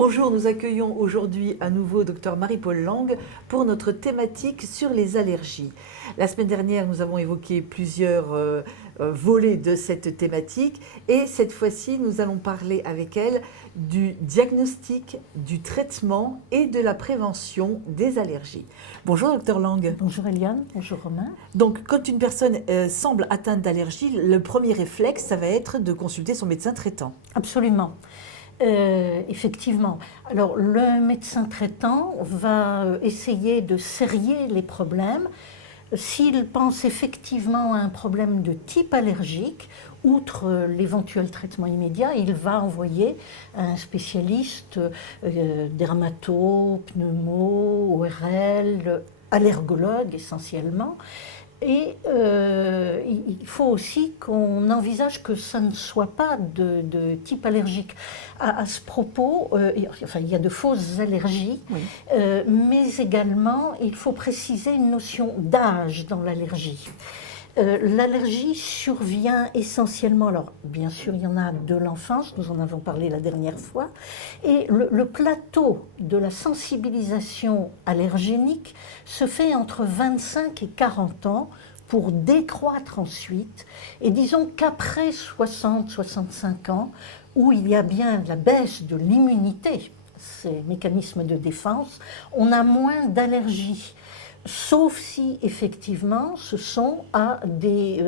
Bonjour, nous accueillons aujourd'hui à nouveau Dr Marie-Paule Lang pour notre thématique sur les allergies. La semaine dernière, nous avons évoqué plusieurs volets de cette thématique et cette fois-ci, nous allons parler avec elle du diagnostic, du traitement et de la prévention des allergies. Bonjour Dr Lang. Bonjour Eliane, bonjour Romain. Donc quand une personne semble atteinte d'allergie, le premier réflexe, ça va être de consulter son médecin traitant. Absolument. Effectivement. Alors, le médecin traitant va essayer de serrer les problèmes. S'il pense effectivement à un problème de type allergique, outre l'éventuel traitement immédiat, il va envoyer un spécialiste dermato, pneumo, ORL, allergologue essentiellement. Et il faut aussi qu'on envisage que ça ne soit pas de type allergique. À ce propos, il y a de fausses allergies, oui. Mais également, il faut préciser une notion d'âge dans l'allergie. L'allergie survient essentiellement, alors bien sûr il y en a de l'enfance, nous en avons parlé la dernière fois, et le plateau de la sensibilisation allergénique se fait entre 25 et 40 ans pour décroître ensuite, et disons qu'après 60-65 ans, où il y a bien la baisse de l'immunité, ces mécanismes de défense, on a moins d'allergies. Sauf si, effectivement, ce sont à des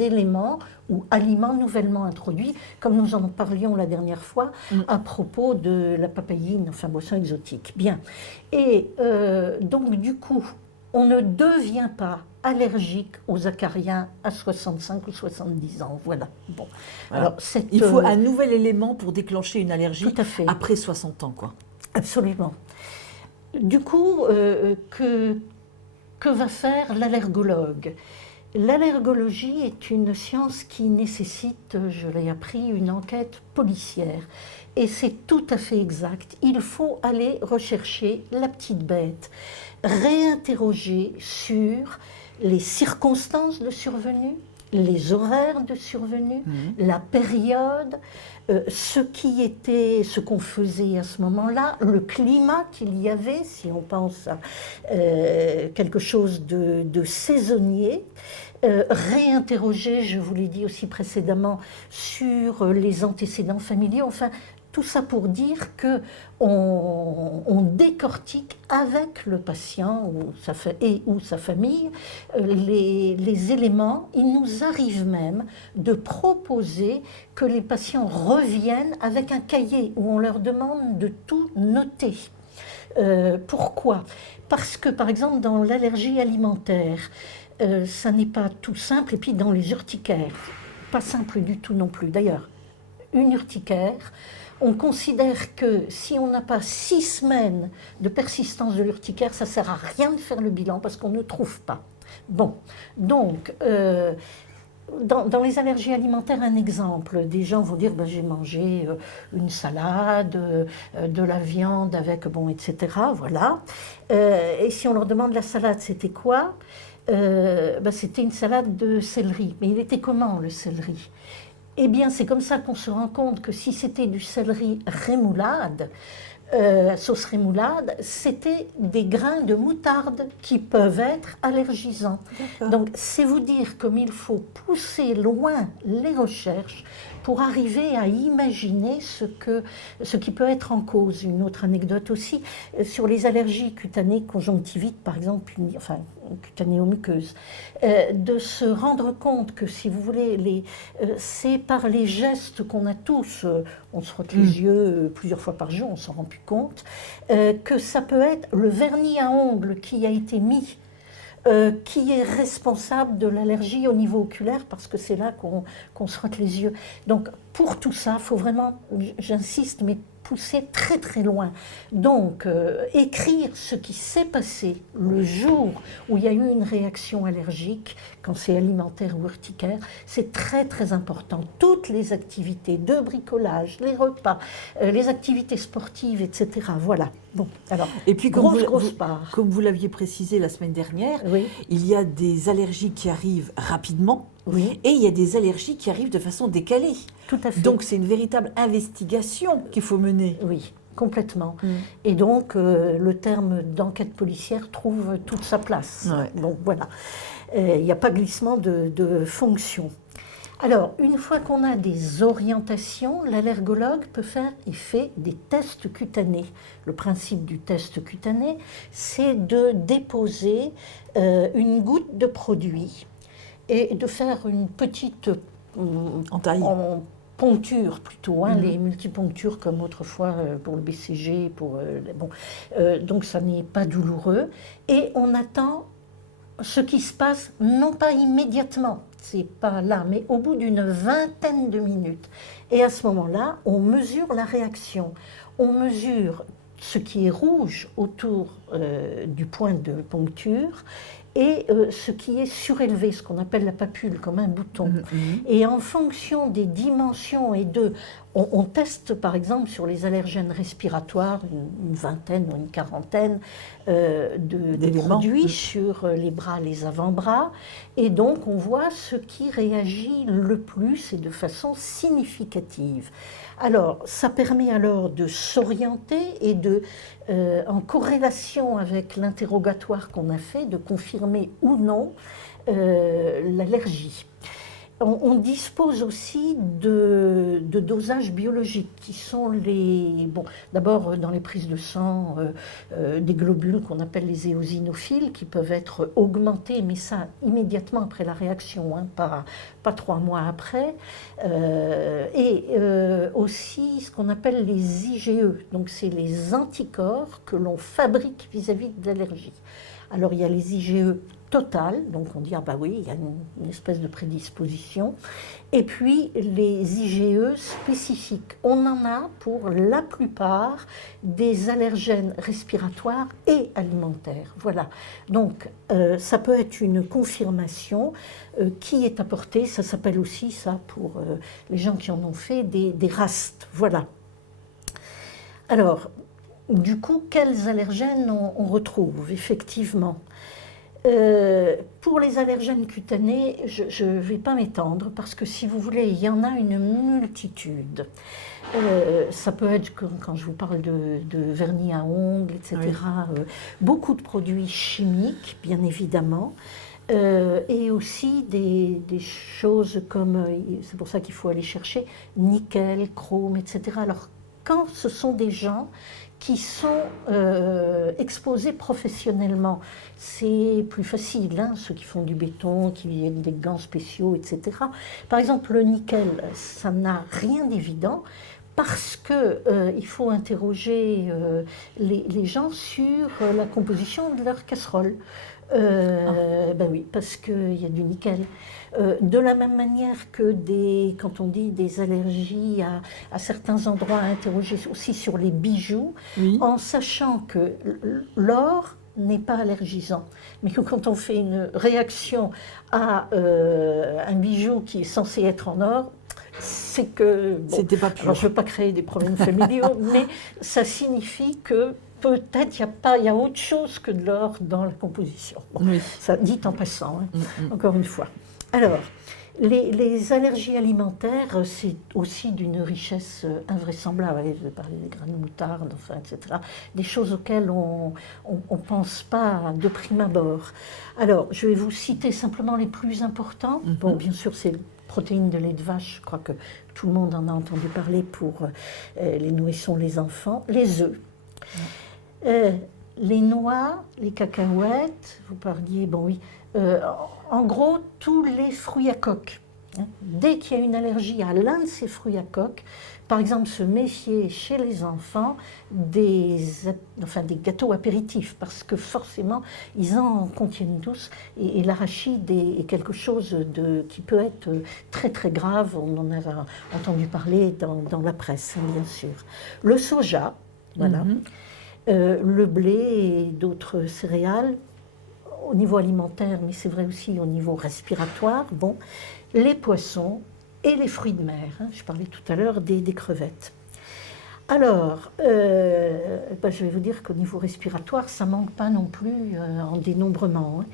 éléments ou aliments nouvellement introduits, comme nous en parlions la dernière fois, à propos de la papaïne, enfin, boisson exotique. Bien. Et donc, du coup, on ne devient pas allergique aux acariens à 65 ou 70 ans. Voilà. Bon. Alors, il faut un nouvel élément pour déclencher une allergie après 60 ans, quoi. Absolument. Du coup, que va faire l'allergologue? L'allergologie est une science qui nécessite, je l'ai appris, une enquête policière. Et c'est tout à fait exact. Il faut aller rechercher la petite bête, réinterroger sur les circonstances de survenue, les horaires de survenue, la période, ce qu'on faisait à ce moment-là, le climat qu'il y avait, si on pense à quelque chose de saisonnier, réinterroger, je vous l'ai dit aussi précédemment, sur les antécédents familiaux, enfin, tout ça pour dire qu'on décortique avec le patient ou sa famille les éléments. Il nous arrive même de proposer que les patients reviennent avec un cahier où on leur demande de tout noter. Pourquoi? Parce que, par exemple, dans l'allergie alimentaire, ça n'est pas tout simple, et puis dans les urticaires, pas simple du tout non plus. D'ailleurs, une urticaire, on considère que si on n'a pas 6 semaines de persistance de l'urticaire, ça ne sert à rien de faire le bilan parce qu'on ne trouve pas. Bon, donc, dans les allergies alimentaires, un exemple, des gens vont dire, j'ai mangé une salade, de la viande avec, etc., voilà. Et si on leur demande la salade, c'était quoi? C'était une salade de céleri. Mais il était comment, le céleri? Eh bien, c'est comme ça qu'on se rend compte que si c'était du céleri rémoulade, sauce rémoulade, c'était des grains de moutarde qui peuvent être allergisants. Donc, c'est vous dire comme il faut pousser loin les recherches pour arriver à imaginer ce qui peut être en cause. Une autre anecdote aussi, sur les allergies cutanées conjonctivites, par exemple, cutanéo-muqueuses, de se rendre compte que, si vous voulez, c'est par les gestes qu'on a tous, on se frotte les yeux plusieurs fois par jour, on ne s'en rend plus compte, que ça peut être le vernis à ongles qui a été mis, qui est responsable de l'allergie au niveau oculaire, parce que c'est là qu'on se frotte les yeux. Donc, pour tout ça, il faut vraiment, j'insiste, mais pousser très très loin. Donc, écrire ce qui s'est passé le jour où il y a eu une réaction allergique, quand c'est alimentaire ou urticaire, c'est très très important. Toutes les activités de bricolage, les repas, les activités sportives, etc. Voilà. Bon, alors, et puis, grosse part. Comme vous l'aviez précisé la semaine dernière, oui. Il y a des allergies qui arrivent rapidement, oui. Et il y a des allergies qui arrivent de façon décalée. Tout à fait. Donc c'est une véritable investigation qu'il faut mener. Oui, complètement. Et donc, le terme d'enquête policière trouve toute sa place. Ouais. Donc voilà, il n'y a pas glissement de fonction. Alors, une fois qu'on a des orientations, l'allergologue peut faire et fait des tests cutanés. Le principe du test cutané, c'est de déposer une goutte de produit et de faire une petite Entaille. en poncture plutôt, les multiponctures comme autrefois pour le BCG, donc ça n'est pas douloureux. Et on attend ce qui se passe, non pas immédiatement, c'est pas là, mais au bout d'une vingtaine de minutes. Et à ce moment-là, on mesure la réaction. On mesure ce qui est rouge autour du point de poncture et ce qui est surélevé, ce qu'on appelle la papule, comme un bouton. Et en fonction des dimensions on teste par exemple sur les allergènes respiratoires une vingtaine ou une quarantaine de produits sur les bras, les avant-bras, et donc on voit ce qui réagit le plus et de façon significative. Alors, ça permet alors de s'orienter et en corrélation avec l'interrogatoire qu'on a fait, de confirmer ou non l'allergie. On dispose aussi de dosages biologiques qui sont d'abord dans les prises de sang, des globules qu'on appelle les éosinophiles qui peuvent être augmentés, mais ça immédiatement après la réaction, pas 3 mois après, et aussi ce qu'on appelle les IgE, donc c'est les anticorps que l'on fabrique vis-à-vis de l'allergie. Alors il y a les IgE totales, donc on dit oui, il y a une espèce de prédisposition, et puis les IgE spécifiques. On en a pour la plupart des allergènes respiratoires et alimentaires. Voilà, donc ça peut être une confirmation qui est apportée, ça s'appelle aussi ça pour les gens qui en ont fait des RAST. Voilà. Alors, du coup, quels allergènes on retrouve effectivement? Pour les allergènes cutanés, je ne vais pas m'étendre parce que si vous voulez, il y en a une multitude. Ça peut être, quand je vous parle de vernis à ongles, etc., beaucoup de produits chimiques, bien évidemment, et aussi des choses comme, c'est pour ça qu'il faut aller chercher, nickel, chrome, etc. Alors, quand ce sont des gens qui sont exposés professionnellement, c'est plus facile, ceux qui font du béton, qui viennent des gants spéciaux, etc. Par exemple, le nickel, ça n'a rien d'évident parce qu'il faut interroger les gens sur la composition de leur casserole. Oui, parce qu'il y a du nickel. De la même manière que quand on dit des allergies à certains endroits, à interroger aussi sur les bijoux, en sachant que l'or n'est pas allergisant, mais que quand on fait une réaction à un bijou qui est censé être en or, c'est que... C'était pas pur. Alors je ne veux pas créer des problèmes familiaux, mais ça signifie que peut-être il y a autre chose que de l'or dans la composition. Ça dit en passant, encore une fois. Alors, les allergies alimentaires, c'est aussi d'une richesse invraisemblable. Je vais parler des grains de moutarde, etc. Des choses auxquelles on ne pense pas de prime abord. Alors, je vais vous citer simplement les plus importants. Bon, bien sûr, c'est protéines de lait de vache, je crois que tout le monde en a entendu parler pour les nourrissons, les enfants. Les œufs. Les noix, les cacahuètes, vous parliez, en gros, tous les fruits à coque. Dès qu'il y a une allergie à l'un de ces fruits à coque, par exemple, se méfier chez les enfants des gâteaux apéritifs, parce que forcément, ils en contiennent tous, et l'arachide est quelque chose qui peut être très très grave, on en a entendu parler dans la presse, bien sûr. Le soja, voilà. Le blé et d'autres céréales, au niveau alimentaire, mais c'est vrai aussi au niveau respiratoire, les poissons et les fruits de mer. Je parlais tout à l'heure des crevettes. Alors, je vais vous dire qu'au niveau respiratoire, ça ne manque pas non plus en dénombrement, hein.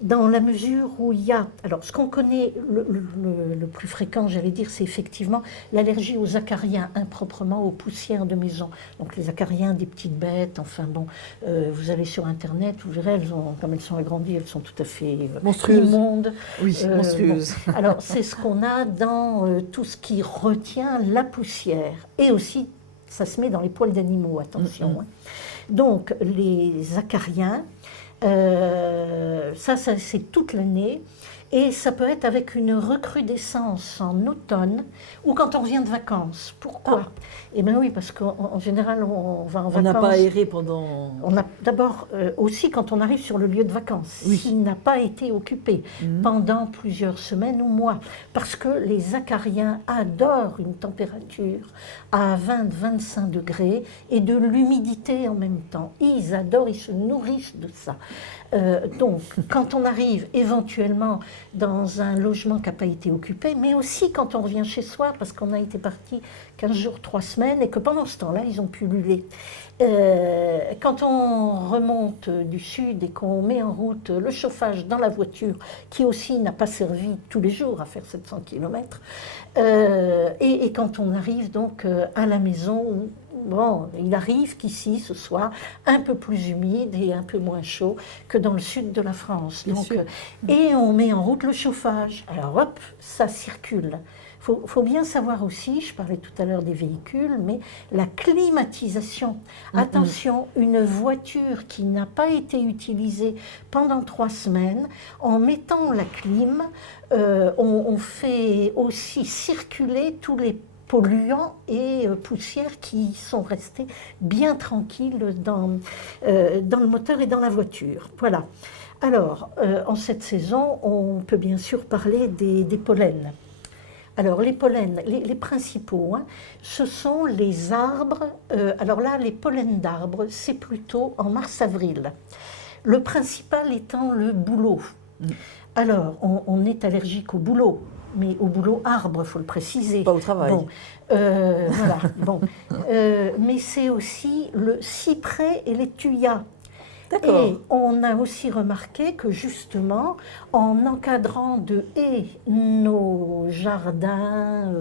Dans la mesure où il y a... Alors, ce qu'on connaît le plus fréquent, j'allais dire, c'est effectivement l'allergie aux acariens, improprement aux poussières de maison. Donc, les acariens des petites bêtes, enfin bon, vous allez sur Internet, vous verrez, comme elles sont agrandies, elles sont tout à fait monstrueuses. immondes. Oui, monstrueuses. Bon. Alors, c'est ce qu'on a dans tout ce qui retient la poussière. Et aussi, ça se met dans les poils d'animaux, attention. Hein. Donc, les acariens, ça c'est toute l'année. Et ça peut être avec une recrudescence en automne ou quand on revient de vacances. Pourquoi? Eh bien oui, parce qu'en général, on va en vacances. On n'a pas aéré pendant... On a d'abord aussi quand on arrive sur le lieu de vacances, oui. s'il n'a pas été occupé pendant plusieurs semaines ou mois, parce que les acariens adorent une température à 20-25 degrés et de l'humidité en même temps. Ils adorent, ils se nourrissent de ça. Donc, quand on arrive éventuellement dans un logement qui n'a pas été occupé, mais aussi quand on revient chez soi, parce qu'on a été parti 15 jours, 3 semaines, et que pendant ce temps-là, ils ont pullulé. Quand on remonte du sud et qu'on met en route le chauffage dans la voiture, qui aussi n'a pas servi tous les jours à faire 700 km, et quand on arrive donc à la maison, bon, il arrive qu'ici, ce soit un peu plus humide et un peu moins chaud que dans le sud de la France. Donc, et on met en route le chauffage. Alors hop, ça circule. Faut bien savoir aussi, je parlais tout à l'heure des véhicules, mais la climatisation. Attention, une voiture qui n'a pas été utilisée pendant 3 semaines, en mettant la clim, on fait aussi circuler tous les polluants et poussières qui sont restés bien tranquilles dans le moteur et dans la voiture. Voilà. Alors, en cette saison, on peut bien sûr parler des pollens. Alors, les pollens, les principaux, hein, ce sont les arbres. Alors là, les pollens d'arbres, c'est plutôt en mars-avril. Le principal étant le bouleau. Alors, on est allergique au bouleau. Mais au boulot arbre, il faut le préciser. Pas au travail. Bon, voilà. Bon. Mais c'est aussi le cyprès et les thuyas. D'accord. Et on a aussi remarqué que justement, en encadrant de haies nos jardins,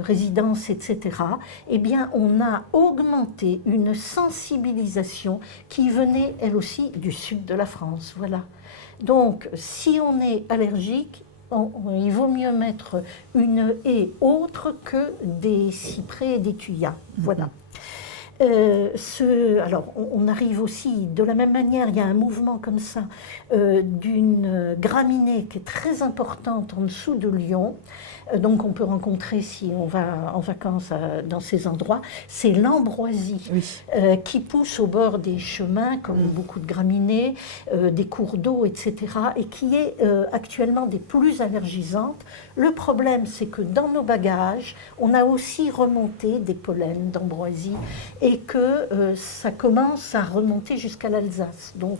résidences, etc., eh bien, on a augmenté une sensibilisation qui venait, elle aussi, du sud de la France. Voilà. Donc, si on est allergique, il vaut mieux mettre une haie autre que des cyprès et des thuyas. Voilà. Alors, on arrive aussi, de la même manière, il y a un mouvement comme ça, d'une graminée qui est très importante en dessous de Lyon, donc on peut rencontrer si on va en vacances dans ces endroits, c'est l'ambroisie, qui pousse au bord des chemins, comme beaucoup de graminées, des cours d'eau, etc., et qui est actuellement des plus allergisantes. Le problème, c'est que dans nos bagages, on a aussi remonté des pollens d'ambroisie, et que ça commence à remonter jusqu'à l'Alsace. Donc,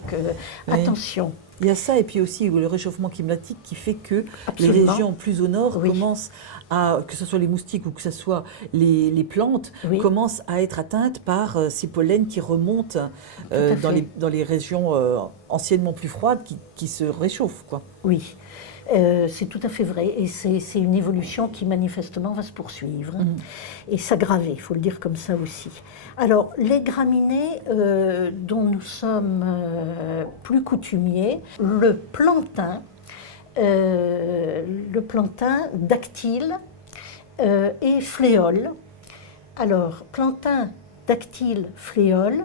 attention. Il y a ça, et puis aussi le réchauffement climatique qui fait que Absolument. les régions plus au nord commencent à, que ce soit les moustiques ou que ce soit les plantes, commencent à être atteintes par ces pollens qui remontent dans les régions anciennement plus froides qui se réchauffent, quoi. Oui. C'est tout à fait vrai, et c'est une évolution qui manifestement va se poursuivre et s'aggraver, il faut le dire comme ça aussi. Alors, les graminées dont nous sommes plus coutumiers, le plantain dactyle et fléole. Alors, plantain, dactyle, fléole,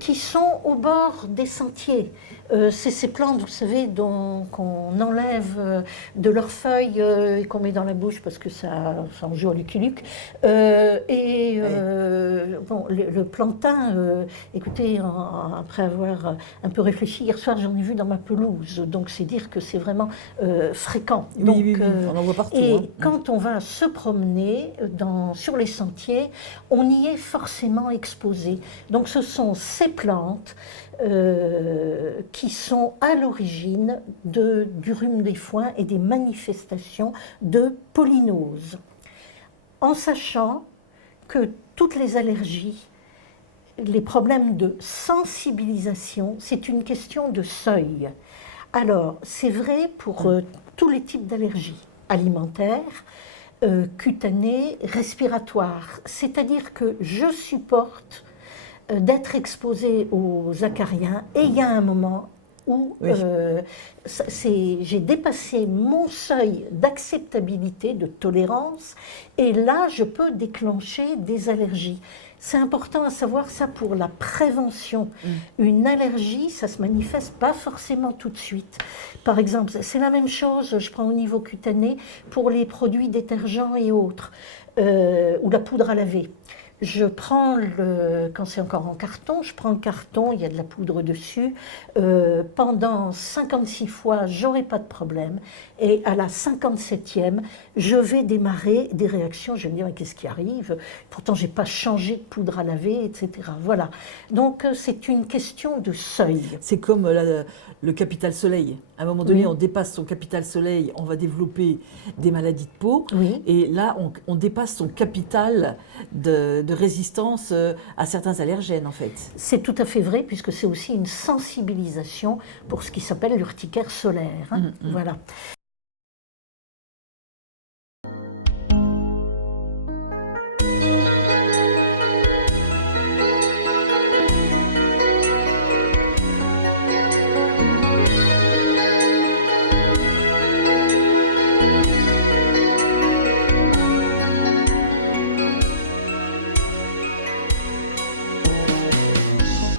qui sont au bord des sentiers. C'est ces plantes, vous savez, qu'on enlève de leurs feuilles et qu'on met dans la bouche parce que ça en joue à Lucky Luke. Bon, le plantain, écoutez, après avoir un peu réfléchi, hier soir j'en ai vu dans ma pelouse, donc c'est dire que c'est vraiment fréquent. Donc, oui, on en voit partout. Et quand on va se promener sur les sentiers, on y est forcément exposé. Donc ce sont ces plantes qui sont à l'origine du rhume des foins et des manifestations de polynose. En sachant que toutes les allergies, les problèmes de sensibilisation, c'est une question de seuil. Alors, c'est vrai pour tous les types d'allergies, alimentaires, cutanées, respiratoires. C'est-à-dire que je supporte d'être exposée aux acariens et il y a un moment où Oui. j'ai dépassé mon seuil d'acceptabilité, de tolérance, et là, je peux déclencher des allergies. C'est important à savoir ça pour la prévention. Une allergie, ça se manifeste pas forcément tout de suite. Par exemple, c'est la même chose, je prends au niveau cutané, pour les produits détergents et autres, ou la poudre à laver. Je prends quand c'est encore en carton, je prends le carton, il y a de la poudre dessus. Pendant 56 fois, j'aurai pas de problème. Et à la 57e, je vais démarrer des réactions. Je vais me dire, mais qu'est-ce qui arrive? Pourtant, j'ai pas changé de poudre à laver, etc. Voilà. Donc, c'est une question de seuil. C'est comme le capital soleil. À un moment donné, Oui. on dépasse son capital soleil, on va développer des maladies de peau. Oui. Et là, on dépasse son capital de résistance à certains allergènes, en fait. C'est tout à fait vrai, puisque c'est aussi une sensibilisation pour ce qui s'appelle l'urticaire solaire. Hein. Voilà.